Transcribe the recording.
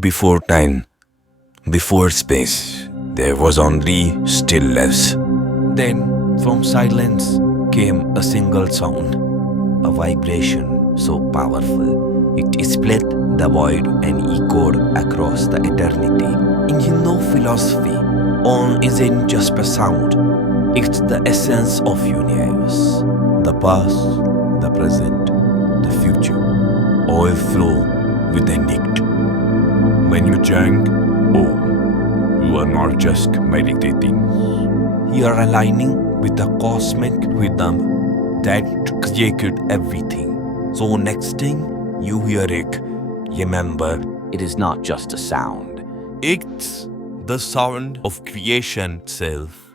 Before time, before space, there was only stillness. Then, from silence came a single sound, a vibration so powerful it split the void and echoed across the eternity. In Hindu philosophy, Om isn't just a sound, it's the essence of universe. The past, the present, the future, all flow within it. When you chant Om, you are not just meditating. You are aligning with the cosmic rhythm that created everything. So next time you hear it, remember it is not just a sound. It's the sound of creation itself.